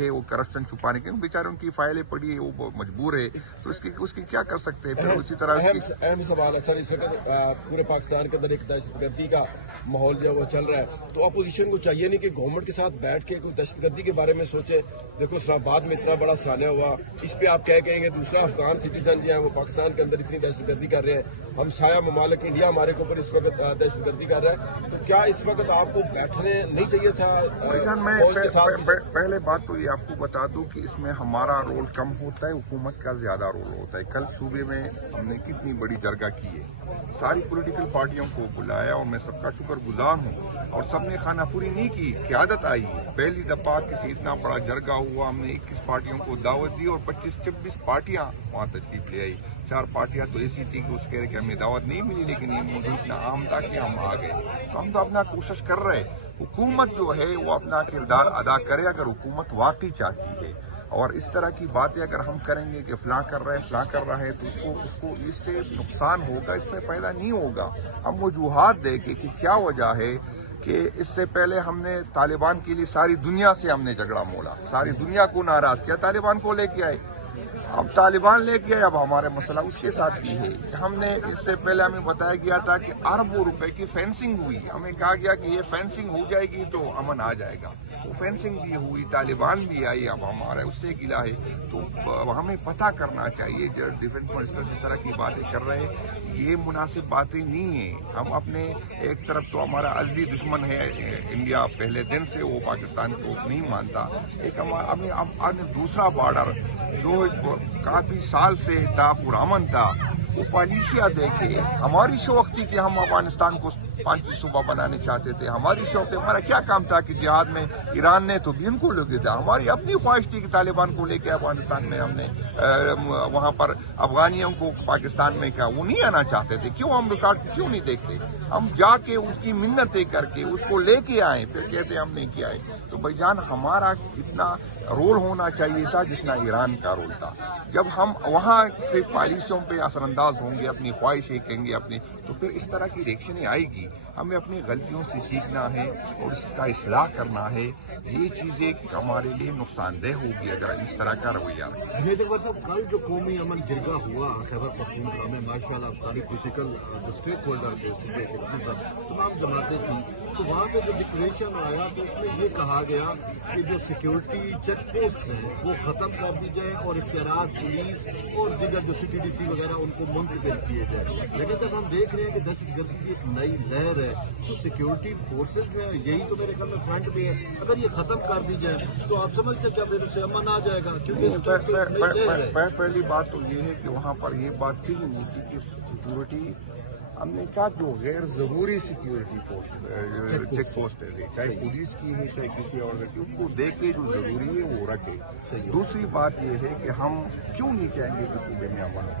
है वो करप्शन छुपाने के, बेचारे उनकी फाइलें पड़ी है, वो मजबूर है, तो उसकी क्या कर सकते हैं। फिर उसी तरह अहम सवाल है सर, इस वक्त पूरे पाकिस्तान के अंदर एक दहशतगर्दी का माहौल जो है वो चल रहा है, तो अपोजिशन को चाहिए नहीं कि गवर्नमेंट के साथ बैठ के कोई दहशतगर्दी के बारे में सोचे। देखो इस्लामाबाद में इतना बड़ा सान्या हुआ, इस पे आप क्या कहेंगे? दूसरा अफगान सिटीजन जो है वो पाकिस्तान के अंदर इतनी दहशतगर्दी कर रहे हैं, हम साया ममालिक इंडिया हमारे के ऊपर इस वक्त दहशतगर्दी कर रहा है, तो क्या इस वक्त आपको बैठने नहीं चाहिए था? मैं पहले बात तो ये आपको बता दूं कि इसमें हमारा रोल कम होता है, हुकूमत का ज्यादा रोल होता है। कल सूबे में हमने कितनी बड़ी जरगा की है, सारी पॉलिटिकल पार्टियों को बुलाया और मैं सबका शुक्रगुजार हूँ, और सबने खानापुरी नहीं की, क़यादत आई। पहली दफा किसी इतना बड़ा जरगा हुआ, हमने 21 पार्टियों को दावत दी और 25-26 पार्टियां वहां तशरीफ ले आई। 4 पार्टियां तो ऐसी थी कि उसके कि हमें दावत नहीं मिली, लेकिन ये मुद्दा इतना आम था कि हम आ गए। तो हम तो अपना कोशिश कर रहे हैं, हुकूमत जो है वो अपना किरदार अदा करे, अगर हुकूमत वाकई चाहती है। और इस तरह की बातें अगर हम करेंगे कि फलां कर रहे हैं, तो उसको इससे नुकसान होगा, इससे फायदा नहीं होगा। हम वजूहात देंगे कि क्या वजह है कि इससे पहले हमने तालिबान के लिए सारी दुनिया से हमने झगड़ा मोला, सारी दुनिया को नाराज किया, तालिबान को लेके आए। अब तालिबान लेके आए, अब हमारे मसला उसके साथ भी है। हमने इससे पहले हमें बताया गया था कि अरबों रुपए की फेंसिंग हुई, हमें कहा गया कि ये फेंसिंग हो जाएगी तो अमन आ जाएगा, वो फेंसिंग भी हुई, तालिबान भी आई, अब हमारा उससे गिला है। तो हमें पता करना चाहिए, जो डिफेंस मिनिस्टर जिस तरह की बातें कर रहे हैं, ये मुनासिब बातें नहीं है। हम अपने एक तरफ तो हमारा अजली दुश्मन है इंडिया, पहले दिन से वो पाकिस्तान को नहीं मानता, एक हमें दूसरा बॉर्डर जो काफी साल से था, पुरामन था, वो पॉलिसियां देके हमारी शौक थी कि हम अफगानिस्तान को 5वीं सूबा बनाने चाहते थे, हमारी शौक, हमारा क्या काम था कि जिहाद में ईरान ने तो भी उनको ले दिया था, हमारी अपनी ख्वाहिश थी कि तालिबान को लेकर अफगानिस्तान में हमने वहां पर अफगानियों को पाकिस्तान में क्या वो नहीं आना चाहते थे। क्यों हम रिकॉर्ड क्यों नहीं देखते? हम जाके उसकी मिन्नतें करके उसको लेके आए, फिर कहते हम नहीं किया है। तो भाईजान हमारा इतना रोल होना चाहिए था जितना ईरान का रोल था। जब हम वहां से पॉलिसियों पे असरअंदाज होंगे, अपनी ख्वाहिशें कहेंगे अपनी, तो फिर इस तरह की रिएक्शनें आएगी। हमें अपनी गलतियों से सीखना है और इसका इस्लाह करना है। ये चीजें हमारे लिए नुकसानदेह होगी अगर इस तरह का रवैया। कल जो कौमी अमन जिरगा हुआ खैबर पख्तूनख्वा में, माशाल्लाह सारी पॉलिटिकल जो स्टेक होल्डर थे, तमाम जमातें थी, तो वहाँ पे जो डिक्लेरेशन आया तो उसमें ये कहा गया कि जो सिक्योरिटी चेक पोस्ट हैं वो खत्म कर दी जाए और इख्तियारात पुलिस और दीगर जो CTDC वगैरह उनको मुंतकिल किए जाए। लेकिन जब हम देख रहे हैं कि दहशतगर्दी की एक नई लहर है, तो सिक्योरिटी फोर्सेज जो है यही तो मेरे ख्याल में फ्रंट में है, अगर ये खत्म कर दी जाए तो आप समझते जब इनसे अमन आ जाएगा। क्योंकि पहली बात तो ये है कि वहाँ पर ये बात की नहीं थी कि सिक्योरिटी, हमने कहा जो गैर जरूरी सिक्योरिटी फोर्स चेक पोस्ट है, चाहे पुलिस की है चाहे किसी और की, उसको देख के जो जरूरी है वो रखे। दूसरी बात ये है कि हम क्यों नहीं चाहेंगे कि सूबे में अमन हो,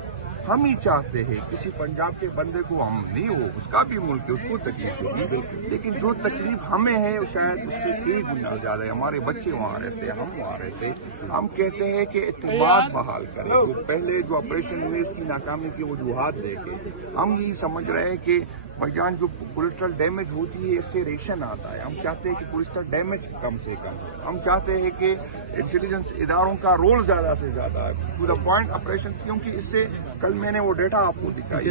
हम ही चाहते हैं किसी पंजाब के बंदे को हम नहीं हो, उसका भी मुल्क है, उसको तकलीफ होगी, लेकिन जो तकलीफ हमें है शायद उससे कई गुना ज्यादा है। हमारे बच्चे वहाँ रहते हैं, हम वहाँ रहते हैं। हम कहते हैं कि एतमाद बहाल करें, वो पहले जो ऑपरेशन हुए इसकी नाकामी की वजूहात देके हम यही समझ रहे हैं कि भाईजान जो कोलेस्ट्रल डैमेज होती है इससे रेशन आता है। हम चाहते हैं कि कोलेस्ट्रल डैमेज कम से कम, हम चाहते हैं कि इंटेलिजेंस इदारों का रोल ज्यादा से ज्यादा है टू द पॉइंट ऑपरेशन, क्योंकि इससे कल मैंने वो डेटा आपको दिखाई,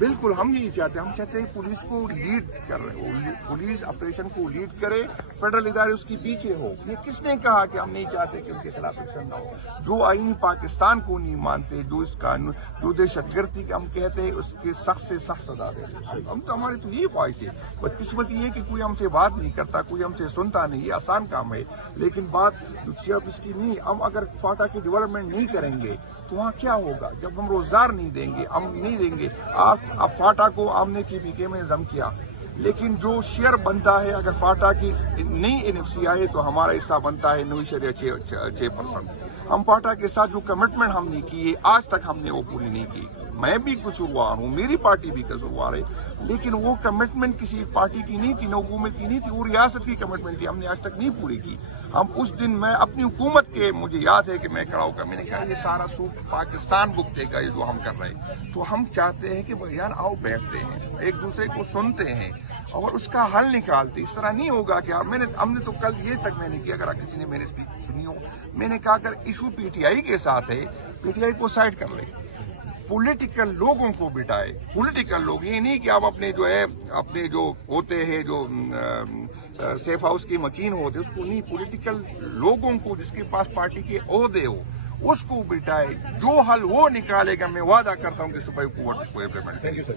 बिल्कुल हम यही चाहते हैं। हम चाहते हैं पुलिस को लीड कर रहे, पुलिस ऑपरेशन को लीड करे, फेडरल इदारे उसके पीछे हो। ये किसने कहा कि हम नहीं चाहते कि उनके खिलाफ एक्शन ना हो? जो आईन पाकिस्तान को नहीं मानते, जो इस कानून, जो दहशतगर्दी के हम कहते हैं उसके सख्त से सख्त सजा देते, हम तो हमारी तो ये ख्वाहिश है। बदकिस्मती ये कि कोई हमसे बात नहीं करता, कोई हमसे सुनता नहीं, ये आसान काम है। लेकिन बात सिर्फ इसकी नहीं, हम अगर फाटा की डेवलपमेंट नहीं करेंगे तो वहाँ क्या होगा? जब हम रोजगार नहीं देंगे, हम नहीं देंगे, आप फाटा को आमने की बीके में जम किया, लेकिन जो शेयर बनता है अगर फाटा की नई NFC आए तो हमारा हिस्सा बनता है 9.6%। हम फाटा के साथ जो कमिटमेंट हमने की है आज तक हमने वो पूरी नहीं की। मैं भी कसूरवार हूँ, मेरी पार्टी भी कसूरवार है, लेकिन वो कमिटमेंट किसी एक पार्टी की नहीं थी, न हुकूमत की नहीं थी, वो रियासत की कमिटमेंट थी, हमने आज तक नहीं पूरी की। हम उस दिन मैं अपनी हुकूमत के, मुझे याद है कि मैं खड़ा होकर मैंने कहा ये सारा सूट पाकिस्तान भुगतेगा ये जो हम कर रहे हैं। तो हम चाहते हैं कि भैया आओ बैठते हैं, एक दूसरे को सुनते हैं और उसका हल निकालते। इस तरह नहीं होगा कि हमने तो कल ये तक मैंने किया, अगर किसी ने मेरी स्पीच सुनी हो, मैंने कहा अगर इशू पीटीआई के साथ है, पीटीआई को साइड कर ले, पॉलिटिकल लोगों को बिठाए। पॉलिटिकल लोग, ये नहीं कि आप अपने जो है अपने जो होते हैं जो सेफ हाउस के मकीन होते, उसको नहीं, पॉलिटिकल लोगों को जिसके पास पार्टी के ओहदे हो उसको बिठाए। जो हल वो निकालेगा, मैं वादा करता हूं कि सुप्रीम कोर्ट उसको इम्प्लीमेंट थैंक यू सर।